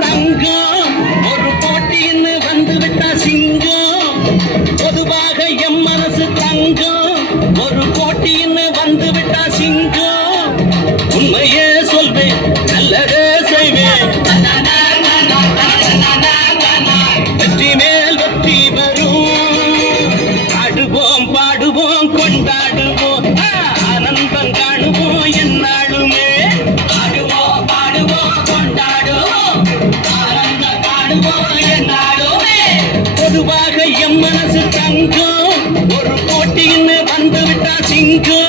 தங்கம் ஒரு போட்டின்னு வந்து விட்டா சிங்கம் பொதுவாக எம் மனசு தங்கம் ஒரு போட்டின்னு வந்து விட்டா சிங்கம் உண்மையே சொல்வேன் நல்லதே செய்வேன் வெற்றி மேல் வெற்றி வரும் ஆடுவோம் பாடுவோம் கொண்டாடுவோம் ஆனந்தம் காணுவோம் என்னாலுமே ஆடுவோம் பாடுவோம் கொண்டாடுவோம் ஆனந்தம் காணுவோம் என்னாலுமே பொதுவாக எம் மனசு தங்கம் ஒரு போட்டின்னு வந்து விட்டா சிங்கம்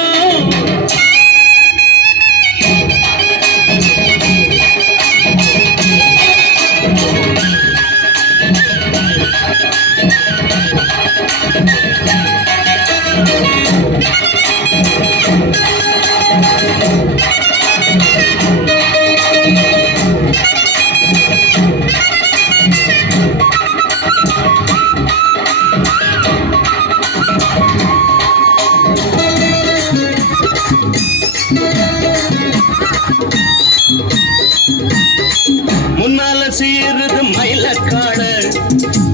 முன்னால சீருது மயிலக்காடு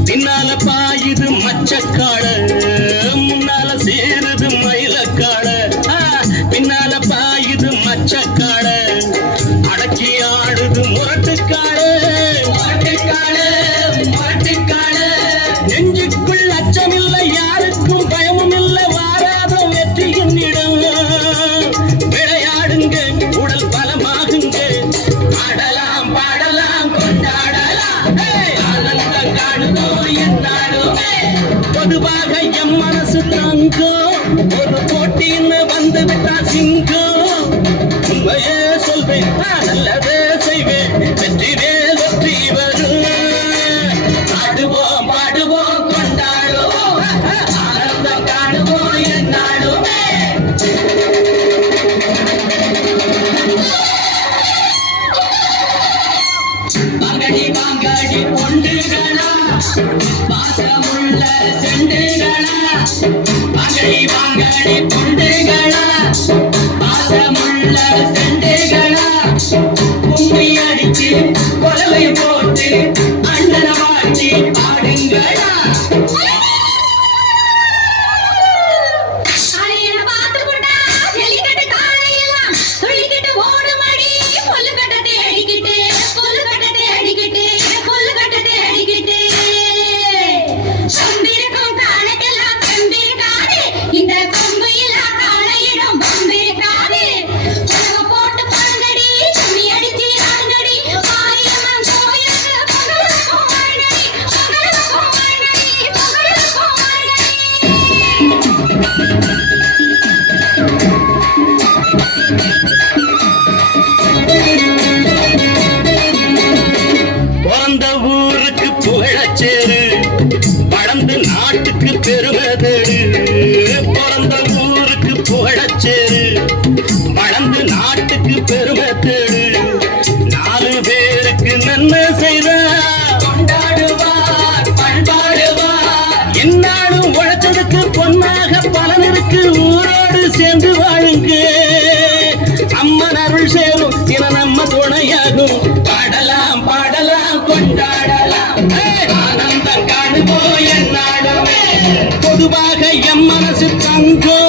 பின்னால பாயுது மச்சக்காடு முன்னால சீருது மயிலக்காடு பின்னால பாயுது மச்சக்காடு அடக்கி ஆடுது முரட்டுக்காடு முரட்டுக்காடு முரட்டுக்காடு நெஞ்சுக்குள் அச்சமில்லை யாருக்கும் பயமும் இல்லை வாராத வெற்றியின் இடம் விளையாடுங்க உடல் பலமாகுங்க ஆடலாம் பாடலாம் கொண்டாடலாம் ஆனந்தம் காணுவோம் என்னாலுமே பொதுவாக எம் மனசு தங்கம் ஒரு போட்டின்னு வந்து விட்டா சிங்கம் உண்மையே சொல்வேன் நல்லதே செய்வேன் வெற்றி மேல் வெற்றி வரும் ஆடுவோம் பாடுவோம் கொண்டாடுவோம் ஆனந்தம் காணுவோம் என்னாலுமே வாங்கடி வாங்கடி பொண்டுகளா பாசமுள்ள செண்டுகளா வாங்கடி வாங்கடி பொண்டுகளா பாசமுள்ள செண்டுகளா கும்மி அடிச்சு கொலவை போட்டு அண்ணன வாழ்த்தி பாடுங்களா பிறந்த ஊருக்கு புகழச்சேரு வளர்ந்து நாட்டுக்கு பெருமதேடு பிறந்த ஊருக்கு புகழச்சேரு வளர்ந்து நாட்டுக்கு பெருமதேடு நாலு பேருக்கு நன்மை செய்த கொண்டாடுவார் பண்பாடுவார் என்னாலும் உழைச்சதுக்கு பொன்னாக பலனிருக்கு ஊரோடு சேர்ந்து வாழுங்க அம்மன் அருள் சேரும் என நம்ம துணையாகும் பாடலாம் பாடலாம் கொண்டாடலாம் ஆனந்தம் காணுவோம் என்னாலுமே பொதுவாக எம் மனசு தங்கம்